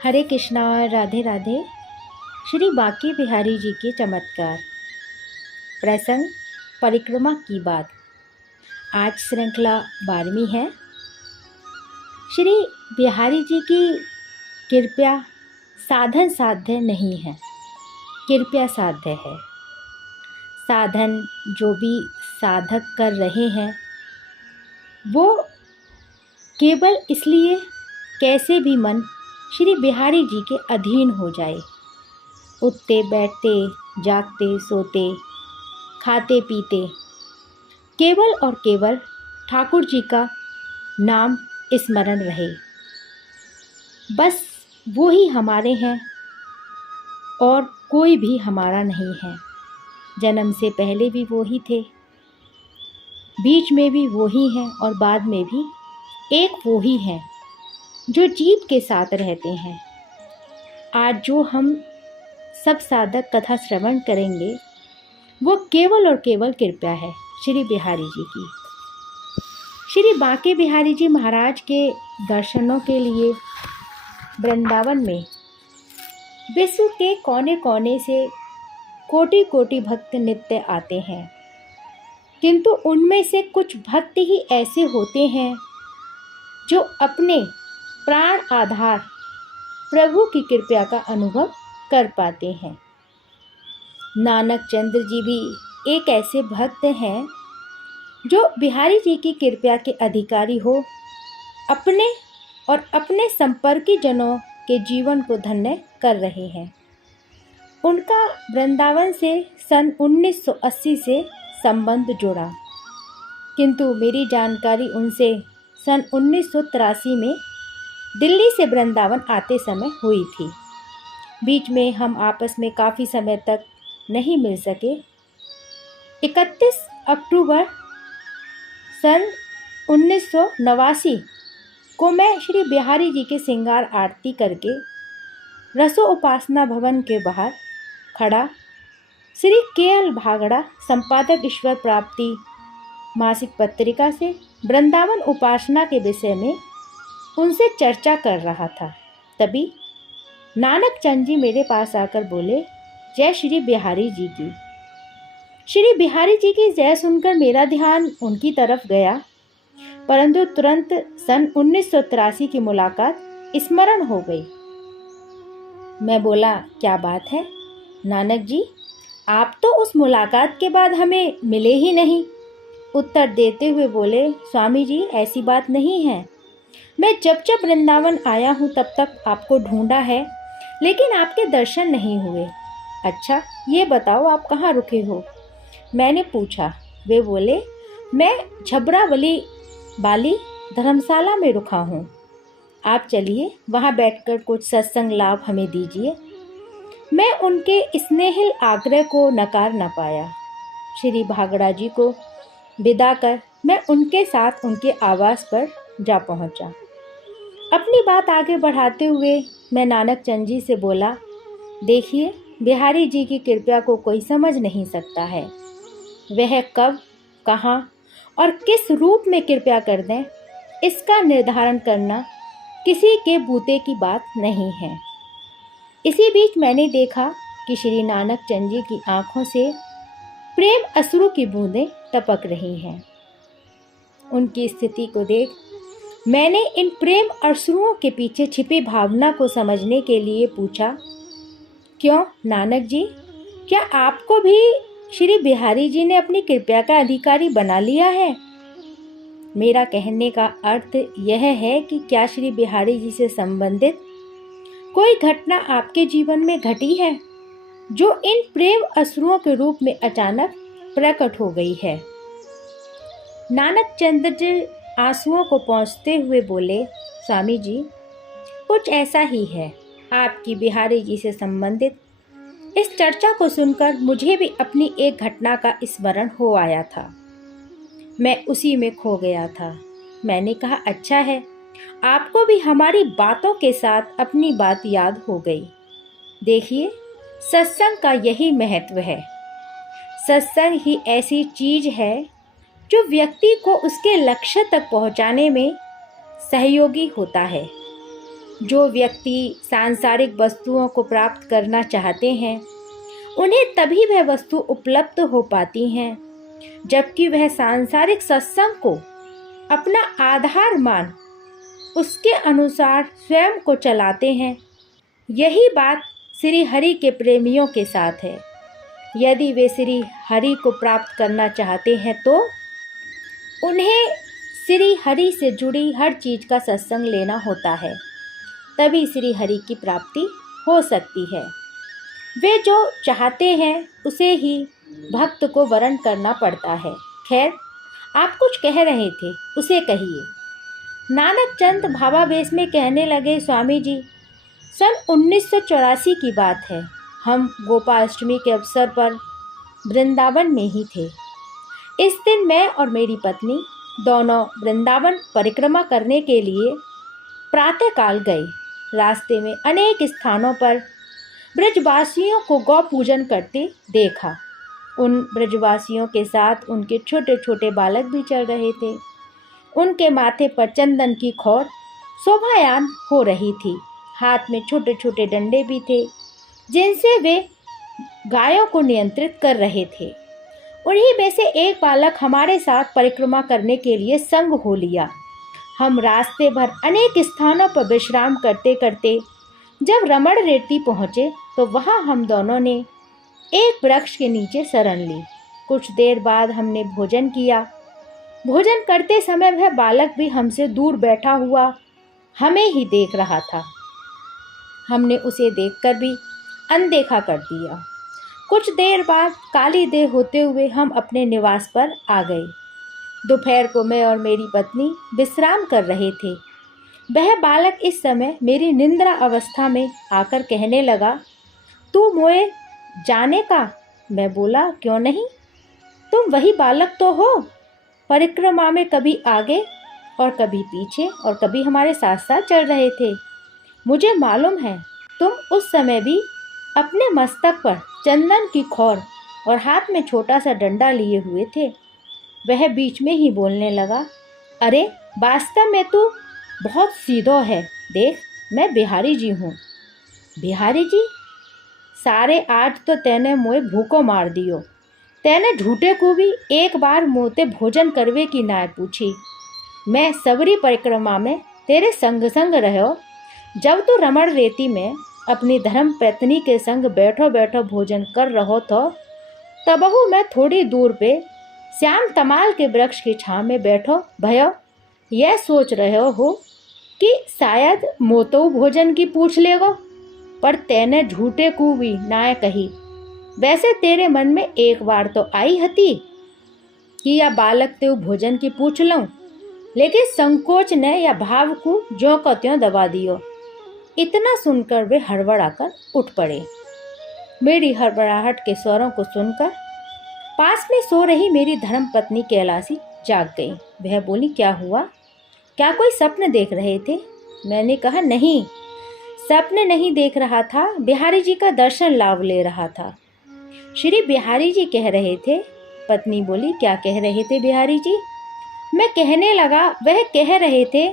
हरे कृष्णा, राधे राधे। श्री बांके बिहारी जी के चमत्कार। प्रसंग परिक्रमा की बात। आज श्रृंखला 12वीं है। श्री बिहारी जी की कृपया साधन साध्य नहीं है, कृपया साध्य है। साधन जो भी साधक कर रहे हैं वो केवल इसलिए कैसे भी मन श्री बिहारी जी के अधीन हो जाए। उठते बैठते, जागते सोते, खाते पीते केवल और केवल ठाकुर जी का नाम स्मरण रहे। बस वो ही हमारे हैं और कोई भी हमारा नहीं है। जन्म से पहले भी वो ही थे, बीच में भी वो ही हैं और बाद में भी एक वो ही हैं जो जीव के साथ रहते हैं। आज जो हम सब साधक कथा श्रवण करेंगे वो केवल और केवल कृपया है श्री बिहारी जी की। श्री बांके बिहारी जी महाराज के दर्शनों के लिए वृंदावन में विश्व के कोने कोने से कोटि कोटि भक्त नित्य आते हैं, किंतु उनमें से कुछ भक्त ही ऐसे होते हैं जो अपने प्राण आधार प्रभु की कृपा का अनुभव कर पाते हैं। नानक चंद्र जी भी एक ऐसे भक्त हैं जो बिहारी जी की कृपा के अधिकारी हो अपने और अपने संपर्की जनों के जीवन को धन्य कर रहे हैं। उनका वृंदावन से सन 1980 से संबंध जुड़ा, किंतु मेरी जानकारी उनसे सन 1983 में दिल्ली से वृंदावन आते समय हुई थी। बीच में हम आपस में काफ़ी समय तक नहीं मिल सके। 31 अक्टूबर सन 1989 को मैं श्री बिहारी जी के श्रृंगार आरती करके रसो उपासना भवन के बाहर खड़ा श्री के.एल. भागड़ा संपादक ईश्वर प्राप्ति मासिक पत्रिका से वृंदावन उपासना के विषय में उनसे चर्चा कर रहा था। तभी नानक चंद जी मेरे पास आकर बोले, जय श्री बिहारी जी की। श्री बिहारी जी की जय सुनकर मेरा ध्यान उनकी तरफ गया, परंतु तुरंत सन 1983 की मुलाकात स्मरण हो गई। मैं बोला, क्या बात है नानक जी, आप तो उस मुलाकात के बाद हमें मिले ही नहीं। उत्तर देते हुए बोले, स्वामी जी ऐसी बात नहीं है। मैं जब जब वृंदावन आया हूँ तब तक आपको ढूंढा है, लेकिन आपके दर्शन नहीं हुए। अच्छा ये बताओ आप कहाँ रुके हो? मैंने पूछा। वे बोले, मैं झबरावली बाली धर्मशाला में रुका हूँ। आप चलिए वहाँ बैठकर कुछ सत्संग लाभ हमें दीजिए। मैं उनके स्नेहिल आग्रह को नकार न पाया। श्री भागड़ा जी को विदा कर मैं उनके साथ उनके आवास पर जा पहुँचा। अपनी बात आगे बढ़ाते हुए मैं नानक चंद जी से बोला, देखिए बिहारी जी की कृपा को कोई समझ नहीं सकता है। वह कब, कहाँ और किस रूप में कृपा कर दें, इसका निर्धारण करना किसी के बूते की बात नहीं है। इसी बीच मैंने देखा कि श्री नानक चंद जी की आँखों से प्रेम अश्रु की बूंदें टपक रही हैं। उनकी स्थिति को देख मैंने इन प्रेम अश्रुओं के पीछे छिपी भावना को समझने के लिए पूछा, क्यों नानक जी, क्या आपको भी श्री बिहारी जी ने अपनी कृपा का अधिकारी बना लिया है? मेरा कहने का अर्थ यह है कि क्या श्री बिहारी जी से संबंधित कोई घटना आपके जीवन में घटी है जो इन प्रेम अश्रुओं के रूप में अचानक प्रकट हो गई है? नानक चंद्र जी आंसुओं को पोंछते हुए बोले, स्वामी जी कुछ ऐसा ही है। आपकी बिहारी जी से संबंधित इस चर्चा को सुनकर मुझे भी अपनी एक घटना का स्मरण हो आया था। मैं उसी में खो गया था। मैंने कहा, अच्छा है, आपको भी हमारी बातों के साथ अपनी बात याद हो गई। देखिए सत्संग का यही महत्व है। सत्संग ही ऐसी चीज है जो व्यक्ति को उसके लक्ष्य तक पहुंचाने में सहयोगी होता है। जो व्यक्ति सांसारिक वस्तुओं को प्राप्त करना चाहते हैं उन्हें तभी वह वस्तु उपलब्ध हो पाती हैं जबकि वह सांसारिक सत्संग को अपना आधार मान उसके अनुसार स्वयं को चलाते हैं। यही बात श्री हरि के प्रेमियों के साथ है। यदि वे श्री हरि को प्राप्त करना चाहते हैं तो उन्हें श्री हरि से जुड़ी हर चीज़ का सत्संग लेना होता है, तभी श्री हरि की प्राप्ति हो सकती है। वे जो चाहते हैं उसे ही भक्त को वरण करना पड़ता है। खैर, आप कुछ कह रहे थे, उसे कहिए। नानक चंद भावावेश में कहने लगे, स्वामी जी, सन 1984 की बात है। हम गोपाष्टमी के अवसर पर वृंदावन में ही थे। इस दिन मैं और मेरी पत्नी दोनों वृंदावन परिक्रमा करने के लिए प्रातःकाल गए। रास्ते में अनेक स्थानों पर ब्रजवासियों को गौ पूजन करते देखा। उन ब्रजवासियों के साथ उनके छोटे छोटे बालक भी चल रहे थे। उनके माथे पर चंदन की खौर शोभायान हो रही थी। हाथ में छोटे छोटे डंडे भी थे जिनसे वे गायों को नियंत्रित कर रहे थे। उन्हीं में से एक बालक हमारे साथ परिक्रमा करने के लिए संग हो लिया। हम रास्ते भर अनेक स्थानों पर विश्राम करते करते जब रमण रेती पहुँचे तो वहाँ हम दोनों ने एक वृक्ष के नीचे शरण ली। कुछ देर बाद हमने भोजन किया। भोजन करते समय वह बालक भी हमसे दूर बैठा हुआ हमें ही देख रहा था। हमने उसे देखकर भी अनदेखा कर दिया। कुछ देर बाद काली देर होते हुए हम अपने निवास पर आ गए। दोपहर को मैं और मेरी पत्नी विश्राम कर रहे थे। वह बालक इस समय मेरी निंद्रा अवस्था में आकर कहने लगा, तू मोए जाने का? मैं बोला, क्यों नहीं, तुम वही बालक तो हो, परिक्रमा में कभी आगे और कभी पीछे और कभी हमारे साथ साथ चल रहे थे। मुझे मालूम है तुम उस समय भी अपने मस्तक पर चंदन की खौर और हाथ में छोटा सा डंडा लिए हुए थे। वह बीच में ही बोलने लगा, अरे वास्तव में तू बहुत सीधो है। देख, मैं बिहारी जी हूँ। बिहारी जी? सारे आज तो तेने मोए भूखो मार दियो। तेने झूठे को भी एक बार मोते भोजन करवे की नाय पूछी। मैं सबरी परिक्रमा में तेरे संग संग रहो। जब तू रमण रेती में अपनी धर्म पत्नी के संग बैठो बैठो भोजन कर रहो तो तबहु मैं थोड़ी दूर पे श्याम तमाल के वृक्ष की छांव में बैठो भयो यह सोच रहे हो कि शायद मोतो भोजन की पूछ लेगो, पर तेने झूठे को भी नाय कही। वैसे तेरे मन में एक बार तो आई हती कि या बालक ते भोजन की पूछ लूं, लेकिन संकोच ने या भाव को ज्यों को त्यों दबा दियो। इतना सुनकर वे हड़बड़ाकर उठ पड़े। मेरी हड़बड़ाहट के स्वरों को सुनकर पास में सो रही मेरी धर्म पत्नी कैलासी जाग गई। वह बोली, क्या हुआ? क्या कोई सपन देख रहे थे? मैंने कहा, नहीं, सपन नहीं देख रहा था, बिहारी जी का दर्शन लाभ ले रहा था। श्री बिहारी जी कह रहे थे। पत्नी बोली, क्या कह रहे थे बिहारी जी? मैं कहने लगा, वह कह रहे थे,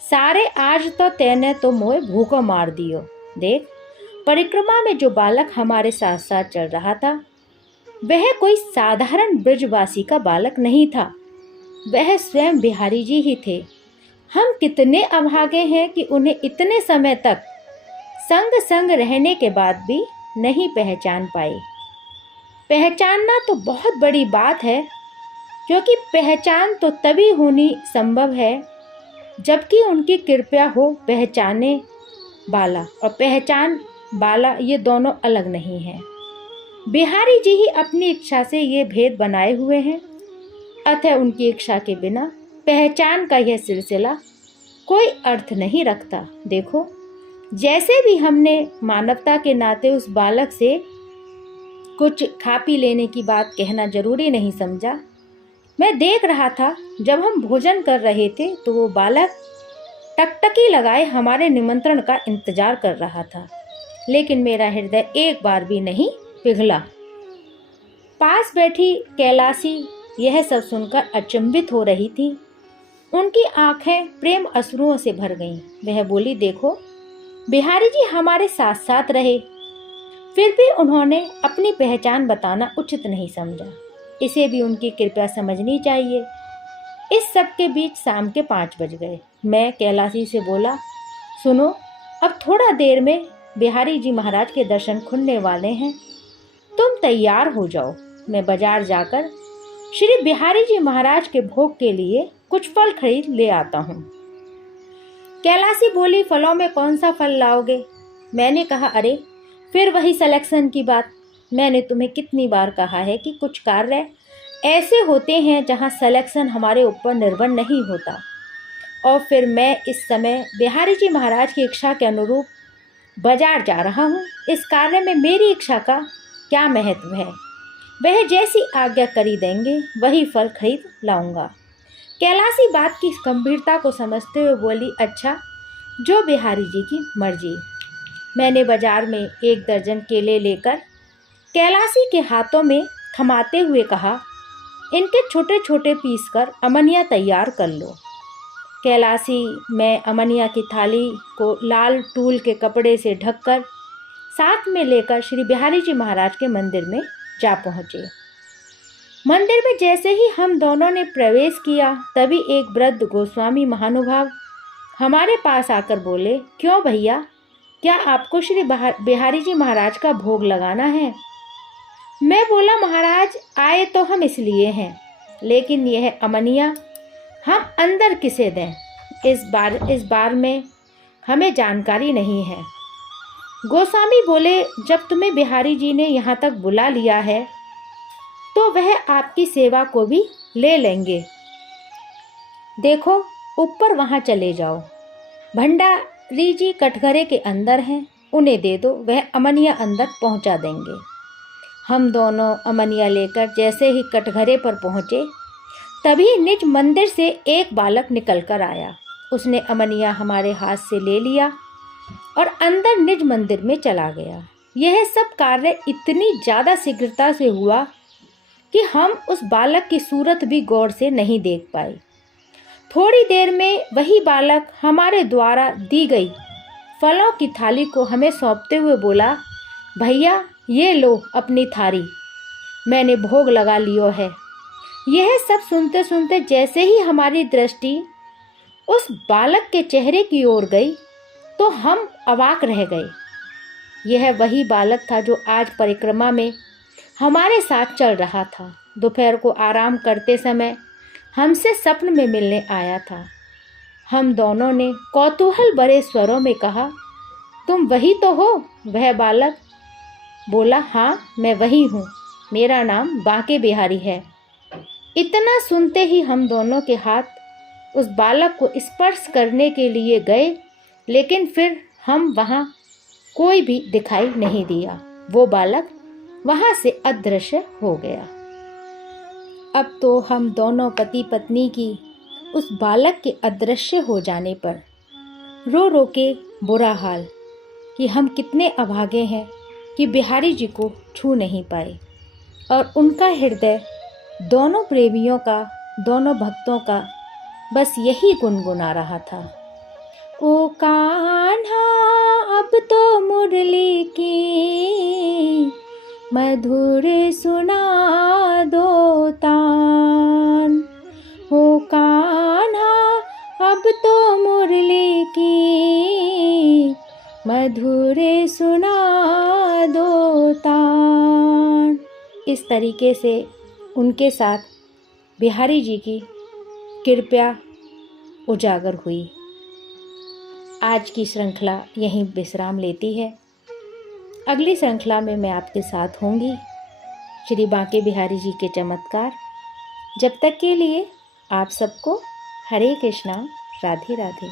सारे आज तो तेने तो मोए भूखो मार दियो। देख, परिक्रमा में जो बालक हमारे साथ साथ चल रहा था वह कोई साधारण ब्रजवासी का बालक नहीं था, वह स्वयं बिहारी जी ही थे। हम कितने अभागे हैं कि उन्हें इतने समय तक संग संग रहने के बाद भी नहीं पहचान पाए। पहचानना तो बहुत बड़ी बात है, क्योंकि पहचान तो तभी होनी संभव है जबकि उनकी कृपा हो। पहचाने वाला और पहचान वाला ये दोनों अलग नहीं हैं। बिहारी जी ही अपनी इच्छा से ये भेद बनाए हुए हैं, अतः उनकी इच्छा के बिना पहचान का यह सिलसिला कोई अर्थ नहीं रखता। देखो, जैसे भी हमने मानवता के नाते उस बालक से कुछ खा पी लेने की बात कहना जरूरी नहीं समझा। मैं देख रहा था जब हम भोजन कर रहे थे तो वो बालक टकटकी लगाए हमारे निमंत्रण का इंतजार कर रहा था, लेकिन मेरा हृदय एक बार भी नहीं पिघला। पास बैठी कैलासी यह सब सुनकर अचंभित हो रही थी। उनकी आंखें प्रेम अश्रुओं से भर गईं। वह बोली, देखो, बिहारी जी हमारे साथ साथ रहे, फिर भी उन्होंने अपनी पहचान बताना उचित नहीं समझा। इसे भी उनकी कृपया समझनी चाहिए। इस सब के बीच शाम के 5 बज गए। मैं कैलाशी से बोला, सुनो, अब थोड़ा देर में बिहारी जी महाराज के दर्शन खुलने वाले हैं, तुम तैयार हो जाओ। मैं बाजार जाकर श्री बिहारी जी महाराज के भोग के लिए कुछ फल खरीद ले आता हूँ। कैलाशी बोली, फलों में कौन सा फल लाओगे? मैंने कहा, अरे फिर वही सिलेक्शन की बात। मैंने तुम्हें कितनी बार कहा है कि कुछ कार्य ऐसे होते हैं जहाँ सिलेक्शन हमारे ऊपर निर्भर नहीं होता। और फिर मैं इस समय बिहारी जी महाराज की इच्छा के अनुरूप बाजार जा रहा हूँ। इस कार्य में मेरी इच्छा का क्या महत्व है? वह जैसी आज्ञा करी देंगे वही फल खरीद लाऊंगा। कैलाशी बात की गंभीरता को समझते हुए बोली, अच्छा, जो बिहारी जी की मर्जी। मैंने बाजार में 1 दर्जन केले लेकर कैलाशी के हाथों में थमाते हुए कहा, इनके छोटे छोटे पीस कर अमनिया तैयार कर लो। कैलाशी मैं अमनिया की थाली को लाल टूल के कपड़े से ढककर साथ में लेकर श्री बिहारी जी महाराज के मंदिर में जा पहुँचे। मंदिर में जैसे ही हम दोनों ने प्रवेश किया, तभी एक वृद्ध गोस्वामी महानुभाव हमारे पास आकर बोले, क्यों भैया, क्या आपको श्री बिहारी जी महाराज का भोग लगाना है? मैं बोला, महाराज आए तो हम इसलिए हैं, लेकिन यह अमनिया हम अंदर किसे दें, इस बार में हमें जानकारी नहीं है। गोस्वामी बोले, जब तुम्हें बिहारी जी ने यहाँ तक बुला लिया है तो वह आपकी सेवा को भी ले लेंगे। देखो, ऊपर वहाँ चले जाओ, भंडारी जी कटघरे के अंदर हैं, उन्हें दे दो, वह अमनिया अंदर पहुँचा देंगे। हम दोनों अमनिया लेकर जैसे ही कटघरे पर पहुँचे, तभी निज मंदिर से एक बालक निकल कर आया। उसने अमनिया हमारे हाथ से ले लिया और अंदर निज मंदिर में चला गया। यह सब कार्य इतनी ज़्यादा शीघ्रता से हुआ कि हम उस बालक की सूरत भी गौर से नहीं देख पाए। थोड़ी देर में वही बालक हमारे द्वारा दी गई फलों की थाली को हमें सौंपते हुए बोला, भैया ये लो अपनी थाली, मैंने भोग लगा लियो है। यह सब सुनते सुनते जैसे ही हमारी दृष्टि उस बालक के चेहरे की ओर गई तो हम अवाक रह गए। यह वही बालक था जो आज परिक्रमा में हमारे साथ चल रहा था। दोपहर को आराम करते समय हमसे स्वप्न में मिलने आया था। हम दोनों ने कौतूहल भरे स्वरों में कहा, तुम वही तो हो? वह बालक बोला, हाँ मैं वही हूँ, मेरा नाम बांके बिहारी है। इतना सुनते ही हम दोनों के हाथ उस बालक को स्पर्श करने के लिए गए, लेकिन फिर हम वहाँ कोई भी दिखाई नहीं दिया। वो बालक वहाँ से अदृश्य हो गया। अब तो हम दोनों पति पत्नी की उस बालक के अदृश्य हो जाने पर रो रो के बुरा हाल कि हम कितने अभागे हैं कि बिहारी जी को छू नहीं पाए। और उनका हृदय दोनों प्रेमियों का, दोनों भक्तों का बस यही गुनगुना रहा था, ओ कान्हा अब तो मुरली की मधुर सुना दो तान। ओ कान्हा अब तो मुरली की मधुर सुना दो तान। इस तरीके से उनके साथ बिहारी जी की कृपया उजागर हुई। आज की श्रृंखला यहीं विश्राम लेती है। अगली श्रृंखला में मैं आपके साथ होंगी, श्री बांके बिहारी जी के चमत्कार। जब तक के लिए आप सबको हरे कृष्णा, राधे राधे।